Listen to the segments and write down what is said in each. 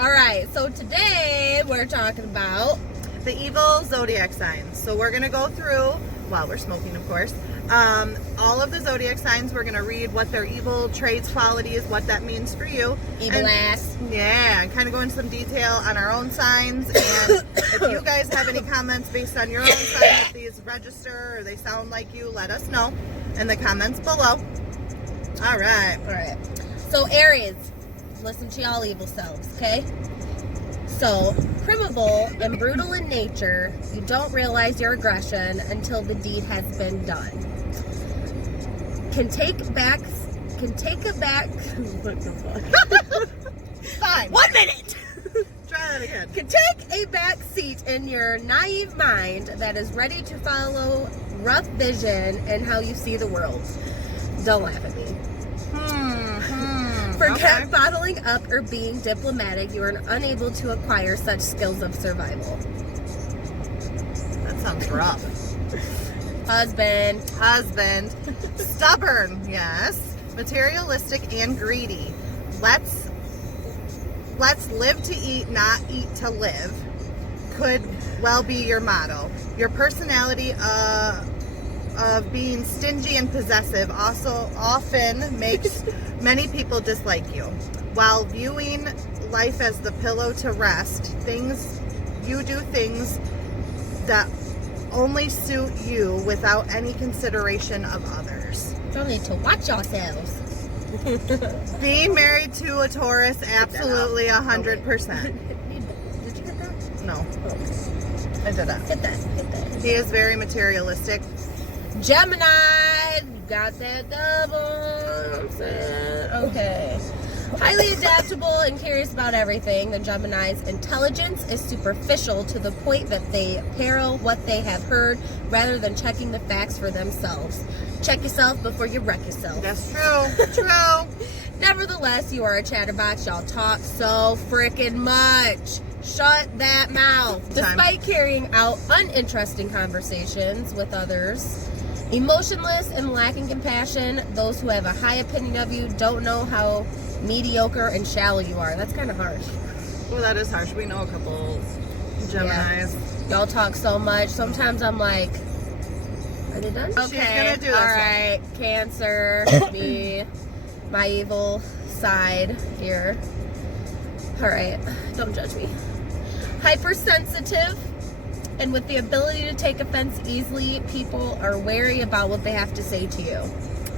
All right, so today we're talking about the evil zodiac signs. So we're going to go through, while we're smoking, of course, all of the zodiac signs. We're going to read what their evil traits, qualities, what that means for you. evil ass. Yeah, and kind of go into some detail on our own signs. And if you guys have any comments based on your own sign, if these register or they sound like you, let us know in the comments below. All right. All right. So Aries, listen to y'all evil selves, okay? So, criminal and brutal in nature, you don't realize your aggression until the deed has been done. Can take a back. What the fuck? Fine. 1 minute. Try that again. Can take a back seat in your naive mind that is ready to follow rough vision and how you see the world. Don't laugh at me. Forget bottling up or being diplomatic. You are unable to acquire such skills of survival. That sounds rough. Husband. Stubborn, yes. Materialistic and greedy. Let's live to eat, not eat to live. Could well be your motto. Your personality of being stingy and possessive also often makes many people dislike you. While viewing life as the pillow to rest, you do things that only suit you without any consideration of others. Y'all need to watch yourselves. Being married to a Taurus, absolutely 100%. Did you get that? No, I did not. Get that. He is very materialistic. Gemini, you got that double. I'm saying, okay. Highly adaptable and curious about everything. The Gemini's intelligence is superficial to the point that they parrot what they have heard rather than checking the facts for themselves. Check yourself before you wreck yourself. That's true. Nevertheless, you are a chatterbox. Y'all talk so freaking much. Shut that mouth. Despite carrying out uninteresting conversations with others, emotionless and lacking compassion, those who have a high opinion of you don't know how mediocre and shallow you are. That's kind of harsh. Well, that is harsh. We know a couple Geminis. Yeah. Y'all talk so much. Sometimes I'm like, are they done? Okay. She's gonna do this. All right. Cancer, me, my evil side here. All right. Don't judge me. Hypersensitive. And with the ability to take offense easily, people are wary about what they have to say to you.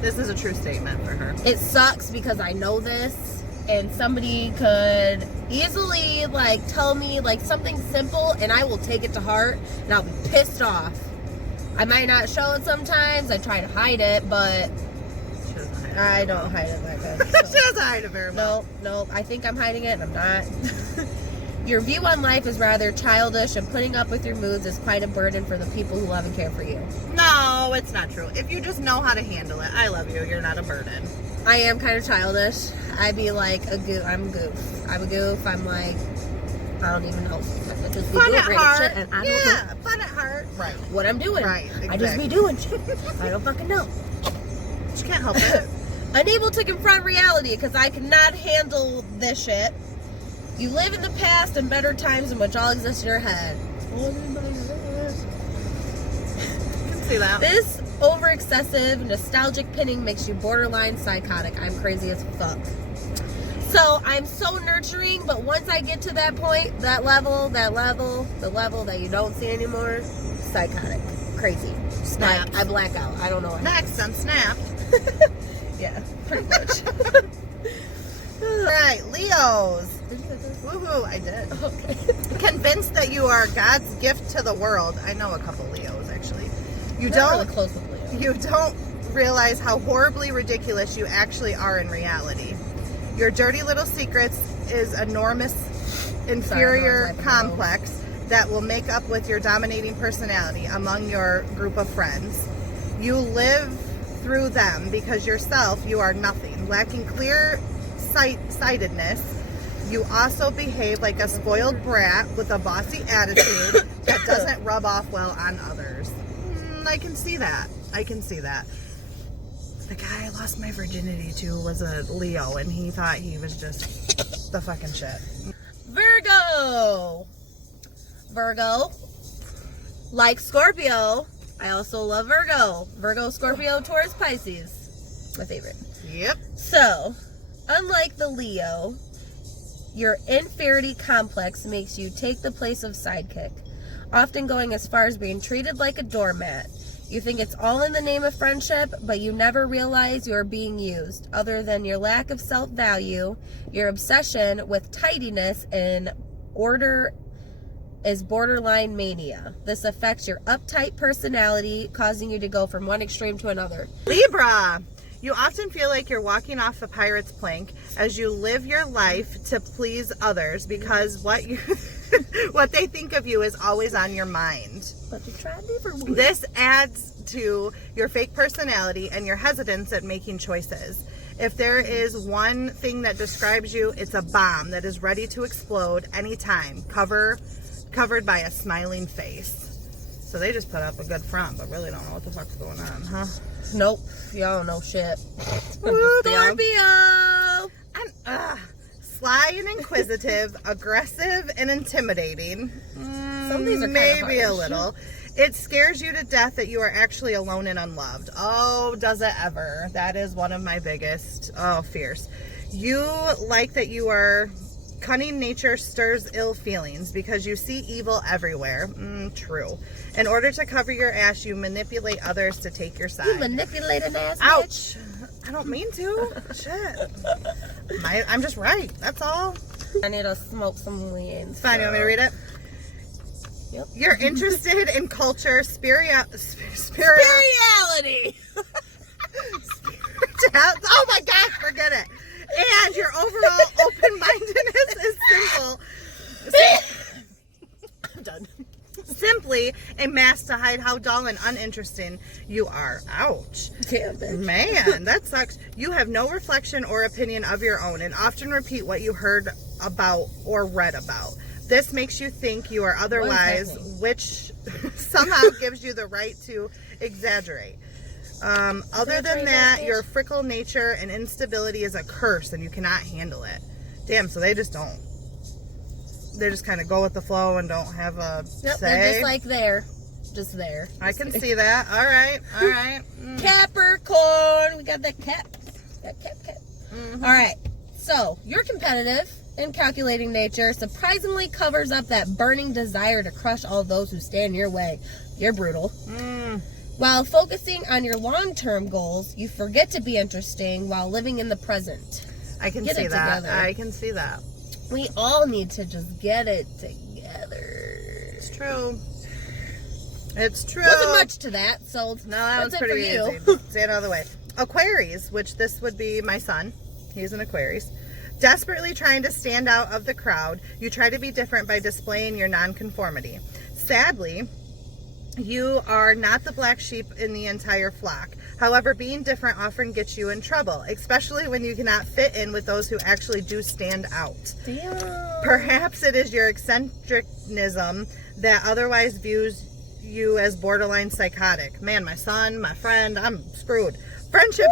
This is a true statement for her. It sucks because I know this, and somebody could easily tell me something simple, and I will take it to heart, and I'll be pissed off. I might not show it sometimes. I try to hide it, but She doesn't hide it. I don't hide it that good. She doesn't hide it very well. No. I think I'm hiding it, and I'm not. Your view on life is rather childish, and putting up with your moods is quite a burden for the people who love and care for you. No, it's not true. If you just know how to handle it, I love you. You're not a burden. I am kind of childish. I'd be like a goof. I'm a goof. I'm like, I don't even know. I just be Fun doing at random heart. shit, and I don't know Fun at heart. Right. what I'm doing. Right, I just be exactly. doing shit. I don't fucking know. She can't help it. Unable to confront reality because I cannot handle this shit. You live in the past and better times in which all exist in your head. I can see that. This over-excessive, nostalgic pinning makes you borderline psychotic. I'm crazy as fuck. So I'm so nurturing, but once I get to that point, the level that you don't see anymore, psychotic. Crazy. Snaps. I black out. I don't know what Next on Snap. Yeah, pretty much. Right, Leos. Did you get this? Woohoo, I did. Okay. Convinced that you are God's gift to the world. I know a couple Leos, actually. You Not don't really close with Leo. You don't realize how horribly ridiculous you actually are in reality. Your dirty little secrets is enormous, inferior complex that will make up with your dominating personality among your group of friends. You live through them because yourself, you are nothing. Lacking clear sightedness, you also behave like a spoiled brat with a bossy attitude that doesn't rub off well on others. I can see that. The guy I lost my virginity to was a Leo, and he thought he was just the fucking shit. Virgo. Virgo. Like Scorpio, I also love Virgo. Virgo, Scorpio, Taurus, Pisces. My favorite. Yep. So, unlike the Leo, your inferiority complex makes you take the place of sidekick, often going as far as being treated like a doormat. You think it's all in the name of friendship, but you never realize you are being used. Other than your lack of self-value, your obsession with tidiness and order is borderline mania. This affects your uptight personality, causing you to go from one extreme to another. Libra. You often feel like you're walking off a pirate's plank as you live your life to please others because what they think of you is always on your mind. But you try different. This adds to your fake personality and your hesitance at making choices. If there is one thing that describes you, it's a bomb that is ready to explode anytime, covered by a smiling face. So they just put up a good front, but really don't know what the fuck's going on, huh? Nope. Y'all don't know shit. Woo, Scorpio. I'm sly and inquisitive, aggressive and intimidating. Some of these are maybe kinda a little. It scares you to death that you are actually alone and unloved. Oh, does it ever? That is one of my biggest fears. You like that you are cunning nature stirs ill feelings because you see evil everywhere. True. In order to cover your ass, you manipulate others to take your side. You manipulate an ass, Ouch. bitch. I don't mean to. Shit. I'm just right. That's all. I need to smoke some weed. Fine. You want me to read it? Yep. You're interested in culture, spirituality. Oh my gosh, forget it. And your overall open-mindedness is simple. I'm done. Simply a mask to hide how dull and uninteresting you are. Ouch. Damn, bitch. Man, that sucks. You have no reflection or opinion of your own and often repeat what you heard about or read about. This makes you think you are otherwise, which somehow gives you the right to exaggerate. Other than that, your fickle nature and instability is a curse and you cannot handle it. Damn, so they just don't. They just kind of go with the flow and don't have a say. They're just like there. Just there. I can see that. All right. All right. Capricorn. We got that cap. That cap. All right. So, your competitive and calculating nature surprisingly covers up that burning desire to crush all those who stand in your way. You're brutal. While focusing on your long-term goals, you forget to be interesting while living in the present. I can Get see it that. together. I can see that. We all need to just get it together. It's true. It's true. Wasn't much to that, so No, that was that's it pretty for easy. you. Say it out of the way. Aquarius, which this would be my son. He's an Aquarius. Desperately trying to stand out of the crowd, you try to be different by displaying your nonconformity. Sadly, you are not the black sheep in the entire flock. However, being different often gets you in trouble, especially when you cannot fit in with those who actually do stand out. Damn. Perhaps it is your eccentricism that otherwise views you as borderline psychotic. Man, my son, my friend, I'm screwed. Friendship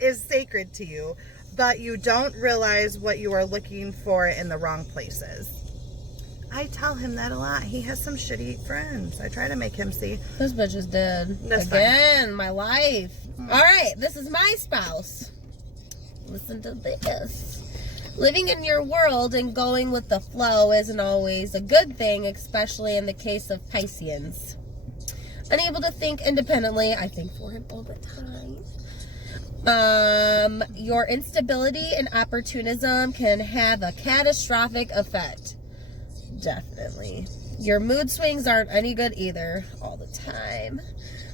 is sacred to you, but you don't realize what you are looking for in the wrong places. I tell him that a lot. He has some shitty friends. I try to make him see. This bitch is dead. That's Again, my life. All right, this is my spouse. Listen to this. Living in your world and going with the flow isn't always a good thing, especially in the case of Pisceans. Unable to think independently, I think for him all the time. Your instability and opportunism can have a catastrophic effect. Definitely. Your mood swings aren't any good either, all the time.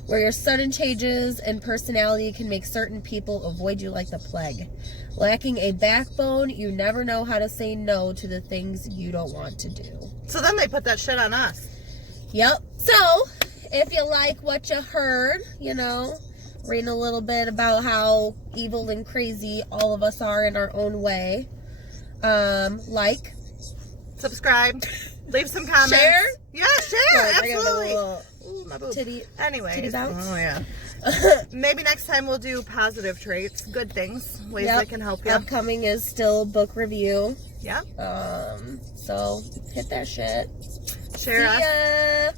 Where your sudden changes in personality can make certain people avoid you like the plague. Lacking a backbone, you never know how to say no to the things you don't want to do. So then they put that shit on us. Yep. So, if you like what you heard, reading a little bit about how evil and crazy all of us are in our own way, Subscribe. Leave some comments. Share? Yeah, share. Absolutely. Ooh, My boob. titty Anyways. bounce. Oh, yeah. Maybe next time we'll do positive traits, good things, ways Yep. that can help you. Upcoming is still book review. Yep. So hit that shit. Share us. See ya.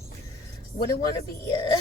Wouldn't want to be ya.